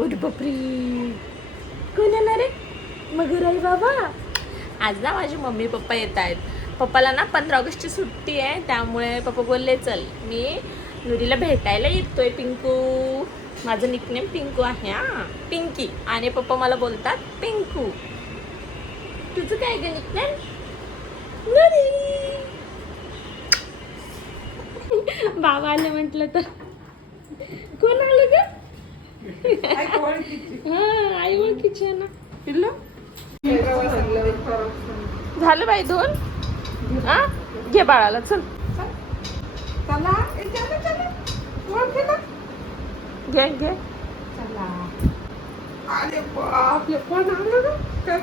ओरे बापरे, कोण येणार आहे? मगर आई बाबा. आज ना माझे मम्मी पप्पा येत आहेत. पप्पाला ना 15 ऑगस्टची सुट्टी आहे, त्यामुळे पप्पा बोलले चल मी नुरीला भेटायला येतोय. पिंकू, माझं निकनेम पिंकू आहे हा, पिंकी. आणि पप्पा मला बोलतात पिंकू. तुझं काय ग निकनेम? नुरी. बाबा आले म्हटलं तर. कोण आलं ग? हा, आई ओळखीची आहे ना. पिल्लू झालं बाई धुवून. हा, घे बाळाला, चल घे घे. अरे बापरे, कोण आलं ग? काय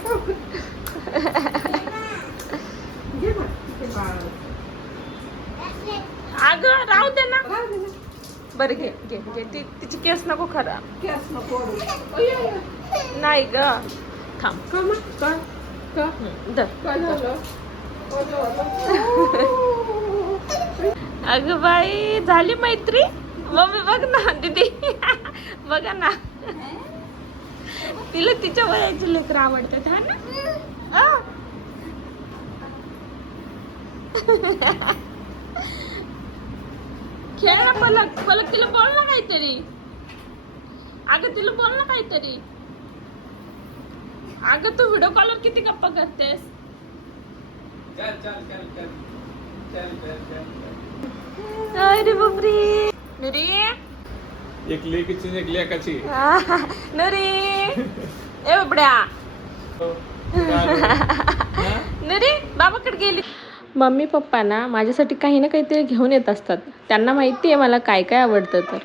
अगं राहू दे ना. बरं घे घे घे. तिची केस नको खरा. केस नको. नाही ग, थांब. काय झालं? अगं बाई, झाली मैत्री. मम्मी बघ ना दीदी, बघा ना, तिला तिच्या वयाचे लेकर आवडतात हा ना. खेळ ना पलक. पलक तिला बोल ना काहीतरी. अगं तिला बोल ना काहीतरी. अगं तू व्हिडिओ कॉलवर किती गप्पा करतेस? अरे बापरे. नुरी, एक लेकीची एक लेकाची. नुरी, ए बाबड्या. नुरी बाबाकडे गेली. मम्मी पप्पा ना माझ्यासाठी काही ना काहीतरी घेऊन येत असतात. त्यांना माहिती आहे मला काय काय आवडतं. तर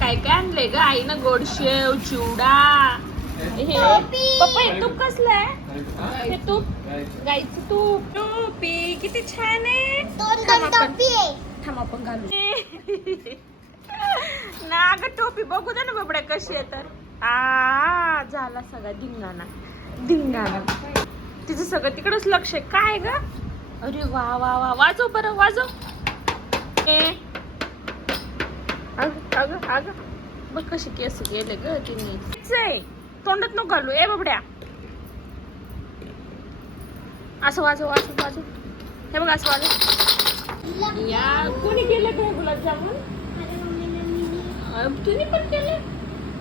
काय काय आणलंय ग आईनं? गोडशेव, चिवडा. हे पप्पा, हे तूप कसलं आहे? हे तूप गाईचं तूप. टोपी किती छान आहे. थांब आपण घालू ना. अगं टोपी बघू दे ना बाबड्या कशी आहे. तर झाला सगळा धिंगाणा धिंगाणा. तिचं सगळं तिकडच लक्ष आहे. काय ग? अरे वा वा वा, वाजव बरं वाजव. अगं अगं बघ कशी केस गेले ग तिने. तोंडात नको घालू ए बाबड्या. असं वाजव वाजव वाजव. हे बघ असं वाजव. या कोणी केलं काय गुलाबजामुन? तुम्ही पण केले?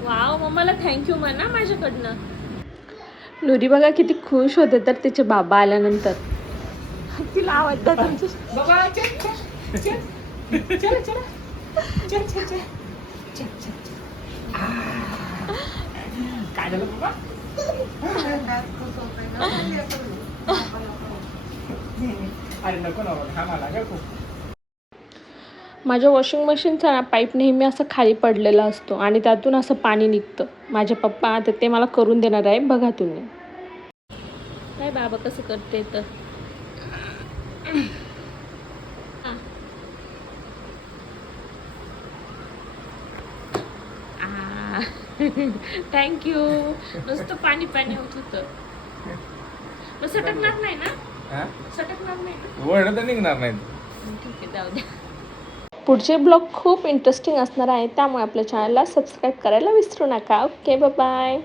वाव, मम्माला थँक्यू म्हणा माझ्याकडनं. नुरी बघा किती खुश होते तर तिचे बाबा आल्यानंतर. तिला आवाज द्या तुमची. बाबा चल चल चल चल चल चल चल. काय झालं बाबा? अरे नको ना, हा मला काय खूप. माझ्या वॉशिंग मशीनचा ना पाईप नेहमी असं खाली पडलेला असतो आणि त्यातून असं पाणी निघतं. माझे पप्पा आता ते मला करून देणार आहे. बघा तुम्ही काय बाबा कसं करते. तर थँक्यू. नुसतं पाणी पाणी होत होतं. मग सटकणार नाही ना? सटकणार नाही ना? वळण तर निघणार नाही. ठीक आहे, जाऊ द्या. पुढचे ब्लॉग खूप इंटरेस्टिंग असणार आहे, त्यामुळे आपल्या चॅनलला सबस्क्राईब करायला विसरू नका. Okay, bye bye.